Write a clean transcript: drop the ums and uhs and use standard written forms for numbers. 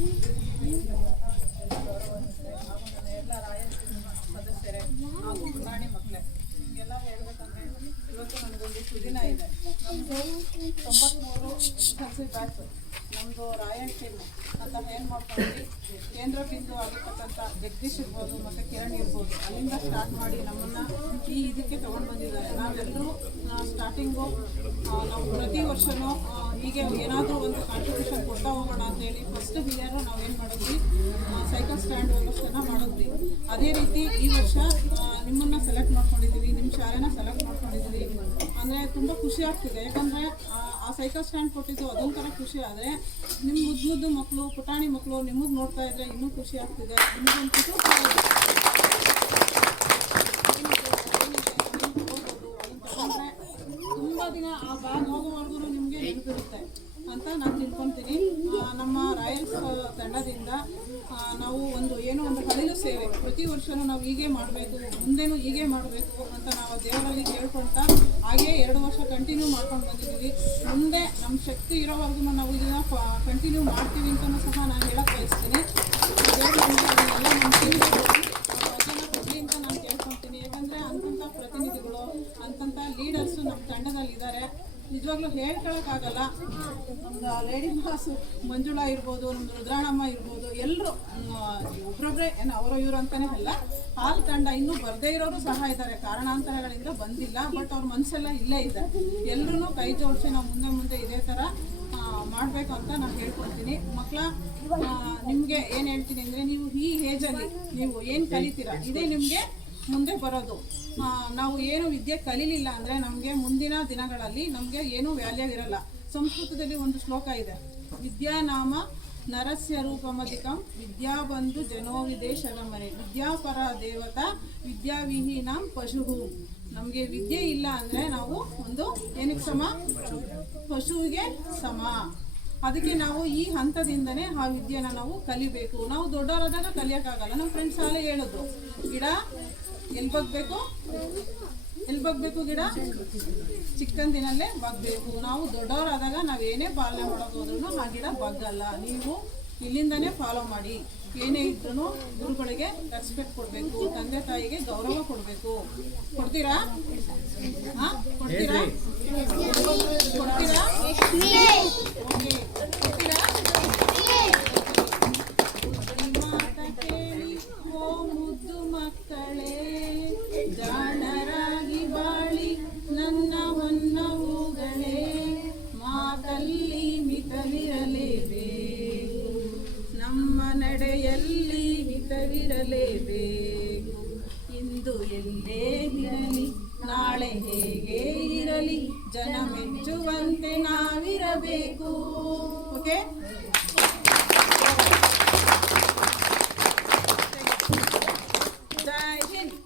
ಎಲ್ಲ ಸದಸ್ಯರೇ ಹಾಗೂ ಪುಟಾಣಿ ಮಕ್ಕಳೇ, ನಿಮಗೆಲ್ಲ ಹೇಳ್ಬೇಕಂದ್ರೆ ಇವತ್ತು ನನಗೊಂದು ಸುದಿನ ಇದೆ. ನಮ್ಮದು 93 ಕನ್ಸಿ ಬ್ಯಾಚ್, ನಮ್ಮದು ರಾಯಲ್ ಟೀಮ್ ಅಂತ ಏನು ಮಾಡ್ಕೊಂಡ್ವಿ, ಕೇಂದ್ರ ಬಿಂದು ಆಗಿರ್ತಕ್ಕಂಥ ಜಗದೀಶ್ ಇರ್ಬೋದು ಮತ್ತು ಕಿರಣ್ ಇರ್ಬೋದು, ಅಲ್ಲಿಂದ ಸ್ಟಾರ್ಟ್ ಮಾಡಿ ನಮ್ಮನ್ನು ಇದಕ್ಕೆ ತೊಗೊಂಡು ಬಂದಿದ್ದಾರೆ. ನಾವೆಲ್ಲರೂ ಸ್ಟಾರ್ಟಿಂಗು ನಾವು ಪ್ರತಿ ವರ್ಷವೂ ಹೀಗೆ ಏನಾದರೂ ಒಂದು ಕಾಂಟ್ರಿಬ್ಯೂಷನ್ ಕೊಡ್ತಾ ಹೋಗೋಣ ಅಂತೇಳಿ ಫಸ್ಟ್ ಇಯರು ನಾವೇನು ಮಾಡಿದ್ವಿ, ಸೈಕಲ್ ಸ್ಟ್ಯಾಂಡ್ ವ್ಯವಸ್ಥೆನ ಮಾಡಿದ್ವಿ. ಅದೇ ರೀತಿ ಈ ವರ್ಷ ನಿಮ್ಮನ್ನು ಸೆಲೆಕ್ಟ್ ಮಾಡ್ಕೊಂಡಿದ್ದೀವಿ, ನಿಮ್ಮ ಶಾಲೆನ ಸೆಲೆಕ್ಟ್ ಮಾಡ್ಕೊಂಡಿದ್ದೀವಿ. ಅಂದರೆ ತುಂಬ ಖುಷಿ ಆಗ್ತಿದೆ. ಯಾಕಂದರೆ ಆ ಸೈಕಲ್ ಸ್ಟ್ಯಾಂಡ್ ಕೊಟ್ಟಿದ್ದು ಅದೊಂಥರ ಖುಷಿ. ಆದರೆ ನಿಮ್ಮ ಮುದ್ದು ಮಕ್ಕಳು, ಪುಟಾಣಿ ಮಕ್ಕಳು ನಿಮಗೆ ನೋಡ್ತಾ ಇದ್ದರೆ ಇನ್ನೂ ಖುಷಿ ಆಗ್ತಿದೆ. ನಿಮಗೊಂದು ಕುತೂಹಲ ಇದೆ, ತುಂಬ ದಿನ ಆ ಬ್ಯಾಗ್ ಹೋಗೋವರೆಗೂ ನಿಮಗೆ ನೆನಪಿರುತ್ತೆ ಅಂತ ನಾನು ತಿಳ್ಕೊತೀನಿ. ನಮ್ಮ ರಾಯಲ್ಸ್ ತಂಡದಿಂದ ನಾವು ಒಂದು ಕಲಿಲು ಸೇವೆ ಪ್ರತಿ ವರ್ಷವೂ ನಾವು ಹೀಗೆ ಮಾಡಬೇಕು, ಮುಂದೆನೂ ಹೀಗೆ ಮಾಡಬೇಕು ಅಂತ ನಾವು ದೇವರಲ್ಲಿ ಕೇಳ್ಕೊಳ್ತಾ ಹಾಗೇ 2 ವರ್ಷ ಕಂಟಿನ್ಯೂ ಮಾಡ್ಕೊಂಡು ಬಂದಿದ್ದೀವಿ. ಮುಂದೆ ನಮ್ಮ ಶಕ್ತಿ ಇರೋವರೆಗೂ ನಾವು ಇದನ್ನು ಕಂಟಿನ್ಯೂ ಮಾಡ್ತೀವಿ ಅಂತಲೂ ಸಹ ನಾನು ಹೇಳಕ್ಕೆ ಬಯಸ್ತೀನಿ. ಎಲ್ಲ ನಮ್ಮ ಕೊಡಲಿ ಅಂತ ನಾನು ಕೇಳ್ಕೊಳ್ತೀನಿ. ಯಾಕಂದರೆ ಅಂಥ ಪ್ರತಿನಿಧಿಗಳು, ಅಂಥ ಲೀಡರ್ಸು ನಮ್ಮ ತಂಡದಲ್ಲಿದ್ದಾರೆ. ನಿಜವಾಗ್ಲೂ ಹೇಳ್ಕೊಳಕ್ಕಾಗಲ್ಲ. ನಮ್ದು ಲೇಡಿ ಬಾಸು ಮಂಜುಳಾ ಇರ್ಬೋದು, ನಮ್ಮದು ರುದ್ರಾಣಮ್ಮ ಇರ್ಬೋದು, ಎಲ್ಲರೂ ಒಬ್ಬರೊಬ್ಬರೇ ಏನು ಅವರು ಇವರು ಅಂತಲೇ ಅಲ್ಲ, ಹಾಲು ತಂಡ ಇನ್ನೂ ಬರದೇ ಇರೋರು ಸಹ ಇದ್ದಾರೆ. ಕಾರಣಾಂತರಗಳಿಂದ ಬಂದಿಲ್ಲ, ಬಟ್ ಅವ್ರ ಮನಸ್ಸೆಲ್ಲ ಇಲ್ಲೇ ಇದೆ. ಎಲ್ಲರೂ ಕೈ ಜೋಡಿಸಿ ನಾವು ಮುಂದೆ ಇದೇ ಥರ ಮಾಡಬೇಕು ಅಂತ ನಾನು ಹೇಳ್ಕೊಳ್ತೀನಿ. ಮಕ್ಕಳ, ನಿಮಗೆ ಏನು ಹೇಳ್ತೀನಿ ಅಂದರೆ, ನೀವು ಈ ಏಜಲ್ಲಿ ನೀವು ಏನು ಕಲಿತೀರಾ ಇದೇ ನಿಮಗೆ ಮುಂದೆ ಬರೋದು. ನಾವು ಏನು ವಿದ್ಯೆ ಕಲೀಲಿಲ್ಲ ಅಂದರೆ ನಮಗೆ ಮುಂದಿನ ದಿನಗಳಲ್ಲಿ ನಮಗೆ ಏನೂ ವ್ಯಾಲ್ಯೂ ಇರಲ್ಲ. ಸಂಸ್ಕೃತದಲ್ಲಿ ಒಂದು ಶ್ಲೋಕ ಇದೆ, ವಿದ್ಯಾನಾಮ ನರಸ್ಯ ರೂಪಮಧಿಕಂ ವಿದ್ಯಾಬಂಧು ಜನೋವಿದೇಶಗಮನೆ ವಿದ್ಯಾಪರ ದೇವತಾ ವಿದ್ಯಾವಿಹೀನಾಂ ಪಶುಹು. ನಮಗೆ ವಿದ್ಯೆ ಇಲ್ಲ ಅಂದರೆ ನಾವು ಒಂದು ಏನಕ್ಕೆ ಸಮ? ಪಶುವಿಗೆ ಸಮ. ಅದಕ್ಕೆ ನಾವು ಈ ಹಂತದಿಂದನೇ ಆ ವಿದ್ಯೆನ ನಾವು ಕಲಿಬೇಕು. ನಾವು ದೊಡ್ಡವರಾದಾಗ ಕಲಿಯೋಕ್ಕಾಗಲ್ಲ. ನಮ್ಮ ಫ್ರೆಂಡ್ಸ್ ಶಾಲೆ ಹೇಳಿದ್ರು, ಗಿಡ ಎಲ್ಲಿ ಬಗ್ಬೇಕು ಗಿಡ ಚಿಕ್ಕಂದಿನಲ್ಲೇ ಬಗ್ಬೇಕು. ನಾವು ದೊಡ್ಡವರಾದಾಗ ನಾವೇನೇ ಪಾಲನೆ ಮಾಡೋಕೆ ಹೋದ್ರೂ ಆ ಗಿಡ ಬಗ್ಗಲ್ಲ. ನೀವು ಇಲ್ಲಿಂದನೇ ಫಾಲೋ ಮಾಡಿ. ಏನೇ ಇದ್ರೂ ಗುರುಗಳಿಗೆ ರೆಸ್ಪೆಕ್ಟ್ ಕೊಡಬೇಕು, ತಂದೆ ತಾಯಿಗೆ ಗೌರವ ಕೊಡಬೇಕು. ಕೊಡ್ತೀರಾ? ಕೊಡ್ತೀರಾ? ಕೊಡ್ತೀರಾ? ಓಕೆ, ಕೊಡ್ತೀರಾ? ಕೇಳಿ ಓ ಮುದ್ದು ಮಕ್ಕಳೇ, ಜಾಣರಾಗಿ ಬಾಳಿ ನನ್ನ ಹೊನ್ನವುಗಳೇ, ಮಾತಲ್ಲಿ ಮಿತವಿರಲೇಬೇಕು, ನಮ್ಮ ನಡೆಯಲ್ಲಿ ಹಿತವಿರಲೇಬೇಕು. ಇಂದು ಎಲ್ಲೇ ಇರಲಿ, ನಾಳೆ ಹೇಗೆ ಇರಲಿ, ಜನ ಮೆಚ್ಚುವಂತೆ ನಾವಿರಬೇಕು. ಓಕೆ, ಜೈ ಹಿಂದ್.